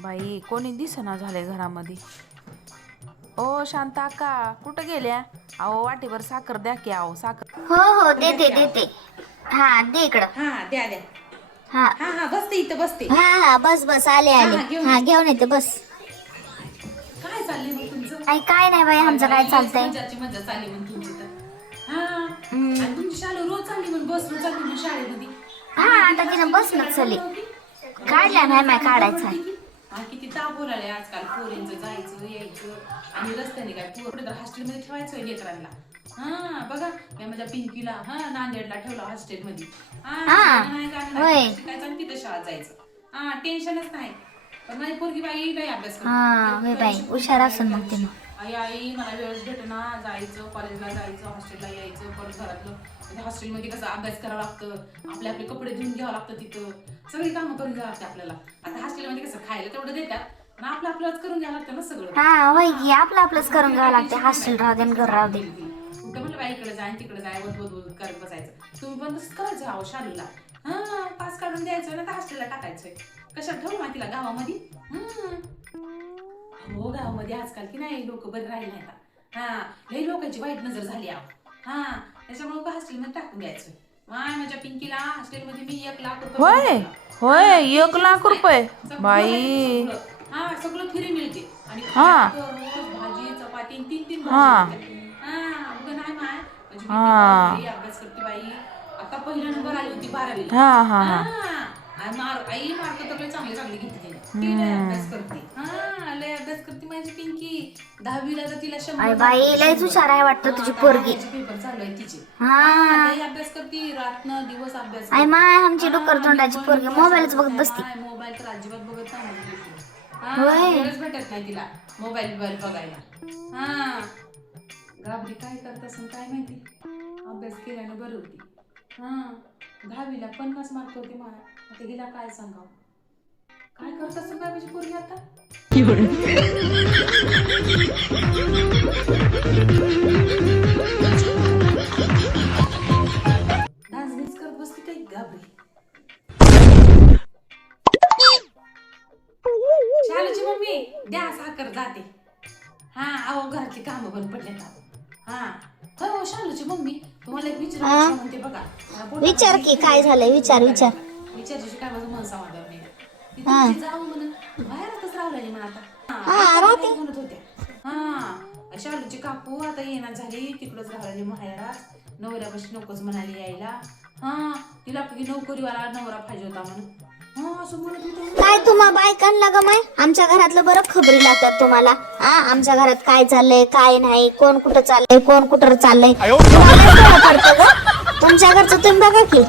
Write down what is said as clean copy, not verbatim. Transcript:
बाई कोणी दिसेना झालंय घरामध्ये. ओ शांता अक्का कुठं गेल्या? अहो वाटीभर साखर द्या की. अहो साखर. हो हो देते देते. हा दे इकडं. हा द्या द्या. हा हा हा बसते इथं बसते. हा हा बस बस आले आले. हा घेऊन येते बस. काय चाललंय मग तुमचं? आई काय नाही बाई आमचं काय चालतंय. मजाची मजा चालली मग तुमची तर. हा आणि तुमची शाळा रोज चालली मग बस रोज चालली मग शाळेमध्ये. हा आता तिनं बसनच चली. काढल्या नाही माय काढायचा. किती ताप होणार आजकाल पोरींचं जायचं यायचं आणि रस्त्याने काय पोरं तर हॉस्टेलमध्ये ठेवायचं लेकरांना. हा बघा मी माझ्या पिंकीला नांदेडला ठेवला हॉस्टेलमध्ये. शिकायचं आणि तिथं शाळेत जायचं. हा टेन्शनच नाही. पण माझी पोरगी बाई लई अभ्यास हा बाई हुशार असून मग ते. आई आई मला वेळच भेटना जायचं कॉलेजला जायचं हॉस्टेलला यायचं परत घरातलं हॉस्टेलमध्ये कसं अभ्यास करावं लागतं आपले आपले कपडे धुवून घ्यावं लागतं तिथं सगळी कामं करून घ्यावं लागते आपल्याला. आता हॉस्टेलमध्ये कसं खायला तेवढं देतात पण आपलं आपलंच करून घ्यावं लागतं ना सगळं. हा होय की आपलं आपलंच करून घ्यावं लागते. हॉस्टेल राहू दे घर राहू दे. कुठं म्हणलं बाई इकडे जाय तिकडे जाय वध करत बसायचं. तुम्ही पण तसंच करायचं आहो शालूला. हा पास काढून द्यायचं ना तर हॉस्टेलला टाकायचंय. कशाला ठेवलं माहितीला गावामध्ये. हो गावामध्ये आजकाल की नाही लोक बरे राहिले नाही का. हा लई लोकांची वाईट नजर झाली आहो. हा त्याच्यामुळे हॉस्टेलमध्ये टाकून द्यायचं. माझ्या पिंकीला हॉस्टेलमध्ये मी 1 लाख रुपये. होय होय 1 लाख रुपये बाई. हा सगळं फ्री मिळते आणि भाजी चपाती 3 हा नाही माय हा अभ्यास करते बाई. आता पहिला नंबर आली होती 12वीला. हा हा हा आई मार्क तर लय चांगले चांगले घेते ती लय अभ्यास करते. हा लय अभ्यास करते माझी पिंकी. 10वीला तर तिला 100 बाई लयच हुशार आहे वाटतं तुझी पोरगी. पेपर चालू आहे तिचे. हा लय अभ्यास करते रात्र दिवस अभ्यास. आई माय आमची डुक्कर तोंडाची पोरगी मोबाईलच बघत बसते. मोबाईल तर अजिबात बघत होय. वेळच भेटत नाही तिला मोबाईल बघायला. हा गाबडी काय करत असेल काय माहिती. अभ्यास केल्यानं बरं होती. हा 10वीला 50 मार्क होते मला. आता हिला काय सांगावं. काय करत असेल गाबीची पोरगी आता. डान्स बिन्स करत बसते काही गाबडी. शालूची मम्मी द्या साखर जाते. हा अहो घरातली कामं बंद पडलेत. हा हो शालूची मम्मी तुम्हाला एक विचारायचं म्हणते बघा. विचार की काय झालंय. विचार विचारची काय माझं मन समाधान नाही. ती जाऊ म्हणून बाहेरच राहिली म्हणून आता राहते म्हणत होत्या. हा शालूची काकू आता येणार झाली तिकडच राहिली माहेरात. नवऱ्यापाशी नकोच म्हणाली यायला. हा तिला नोकरीवाला नवरा पाहिजे होता म्हणून. काय तुम्हा बायकांना ग माय आमच्या घरातलं बरं खबरी लागतात तुम्हाला. आमच्या घरात काय चाललंय काय नाही कोण कुठं चाललंय कोण कुठं चाललंय तुमच्या घरचं तुम्ही बघा की.